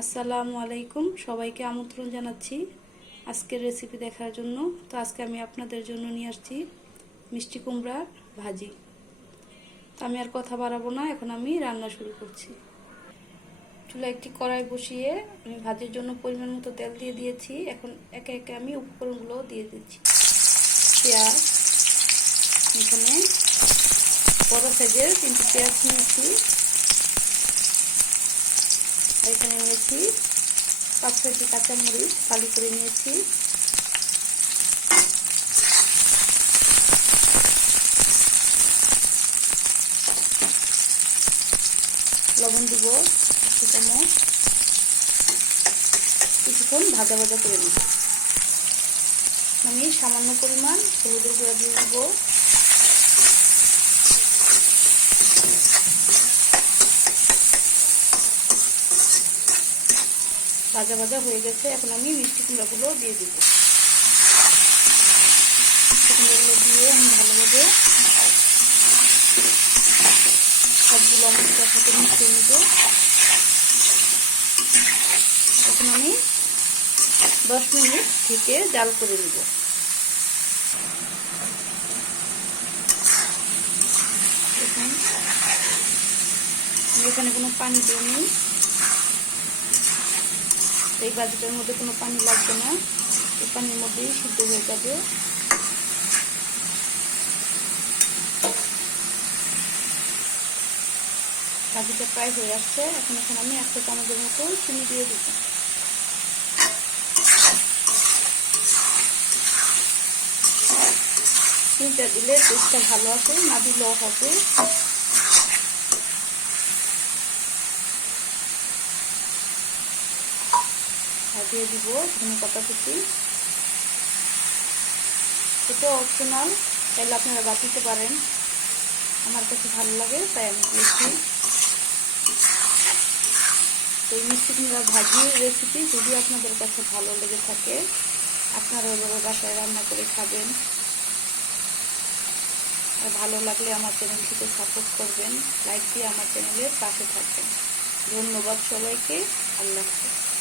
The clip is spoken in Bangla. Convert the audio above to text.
আসসালামু আলাইকুম, সবাইকে আমন্ত্রণ জানাচ্ছি আজকের রেসিপি দেখার জন্য। তো আজকে আমি আপনাদের জন্য নিয়ে আসছি মিষ্টি কুমড়ার ভাজি। তো আমি আর কথা বাড়াবো না, এখন আমি রান্না শুরু করছি। চুলায় একটি কড়াই বসিয়ে আমি ভাজির জন্য পরিমাণ মতো তেল দিয়ে দিয়েছি। এখন একে একে আমি উপকরণগুলো দিয়ে দিচ্ছি। পেঁয়াজ, এখানে বড় সাইজের 3টি পেঁয়াজ নিয়েছি। এখানে নিয়েছি 5-6টি কাঁচামরিচ ফালি করে নিয়েছি। লবণ দিব 1 চামচ। কিছুক্ষণ ভাজা ভাজা করে নিব। আমি সামান্য পরিমাণ হলুদের গুঁড়া দিয়ে দিব। ভাজা ভাজা হয়ে গেছে, এখন আমি মিষ্টি কুমড়াগুলো দিয়ে দিব। কুমড়াগুলো দিয়ে আমি ভালোভাবে সবগুলো মশলার সাথে মিশিয়ে নিব। এখন আমি 10 মিনিট থেকে জাল করে নিব। এখানে কোনো পানি দিইনি, এই ভাজিটার মধ্যে কোনো পানি লাগবে না, এই পানির মধ্যেই সিদ্ধ হয়ে যাবে। ভাজিটা প্রায় হয়ে আসছে, এখন এখানে আমি 1 চামচের মতো চিনি দিয়ে দিব। চিনিটা দিলে টেস্টটা ভালো আসে, না দিলেও হবে। আর দিয়ে দিব ধনেপাতা কুচি। এটা অপশনাল, তাহলে আপনারা বাদ দিতে পারেন, আমার কাছে ভালো লাগে তাই আমি দিয়েছি। তো এই মিষ্টি কুমড়া ভাজির রেসিপি যদি আপনাদের কাছে ভালো লেগে থাকে, আপনারা ওইভাবে বাসায় রান্না করে খাবেন। আর ভালো লাগলে আমার চ্যানেলটিকে সাপোর্ট করবেন, লাইক দিয়ে আমার চ্যানেলের পাশে থাকবেন। ধন্যবাদ সবাইকে। আল্লাহ হাফেজ।